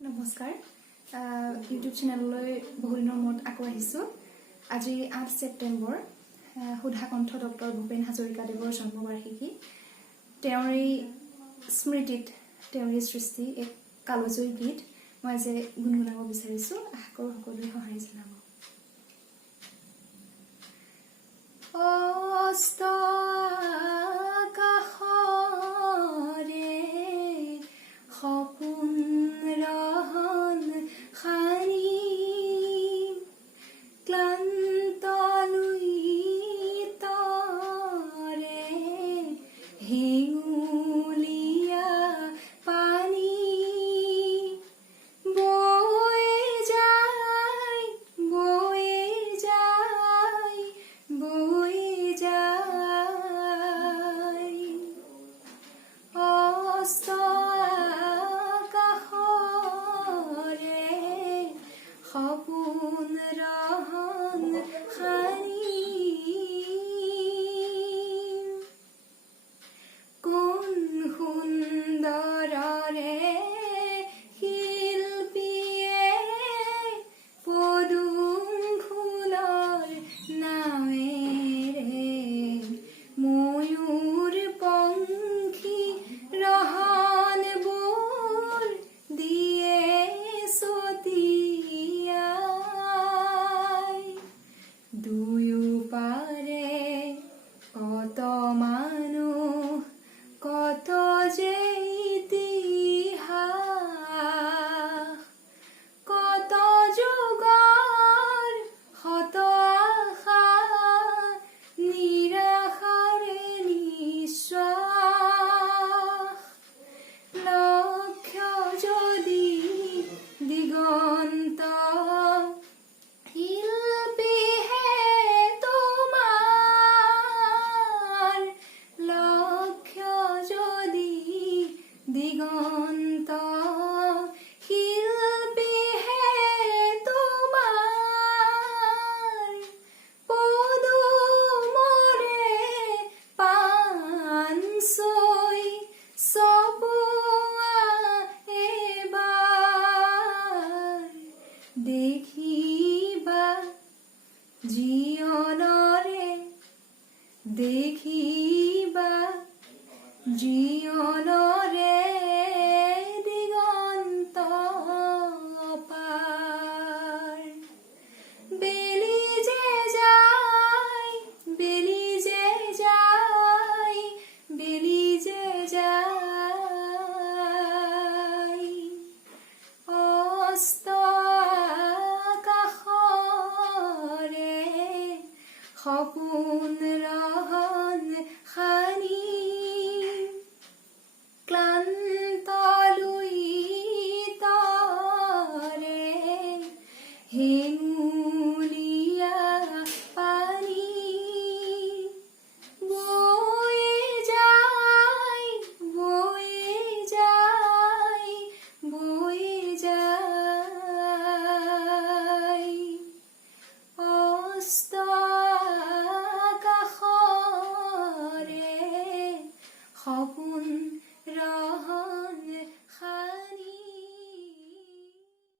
নমস্কাৰ ইউটিউব চেনেললৈ বহুদিনৰ মূৰত আকৌ আহিছোঁ। আজি 8 ছেপ্টেম্বৰ সুধাকণ্ঠ ডক্টৰ ভূপেন হাজৰিকাদেৱৰ জন্মবাৰ্ষিকী। তেওঁৰ এই স্মৃতিত তেওঁৰ এই সৃষ্টি এক কালজয়ী গীত মই আজি গুণগুণাব বিচাৰিছোঁ। আশা কৰোঁ সকলোৱে সঁহাৰি জনাব। অস্ত আকাশৰে সপোন ৰহন সাৰি ক্লান্ত লুইতৰে হেঙুলীয়া পানী বৈ যায় বৈ যায় বৈ যায় অস্ত সপোন ৰহন সাৰি কোন সুন্দৰৰে শিল্পীয়ে পদুম ফুলৰ নাৱেৰে ময়ূৰ পংখী ৰহনবোৰ দিয়ে দুয়োপাৰে কত মানুহ কত যে ইতিহাস কত যুগৰ শত আশা নিৰাশাৰে নিশ্বাস লক্ষ্য যদি দিগন্ত দিগন্ত শিল্পী হে তোমাৰ পদুমৰে পানছৈ চপোৱা এবাৰ দেখিবা জীৱনৰে দেখিবা জীৱনৰে দিগন্ত পাৰ বেলি যে যায় বেলি যে যায় বেলি যে যায় অস্ত আকাশৰে সপোন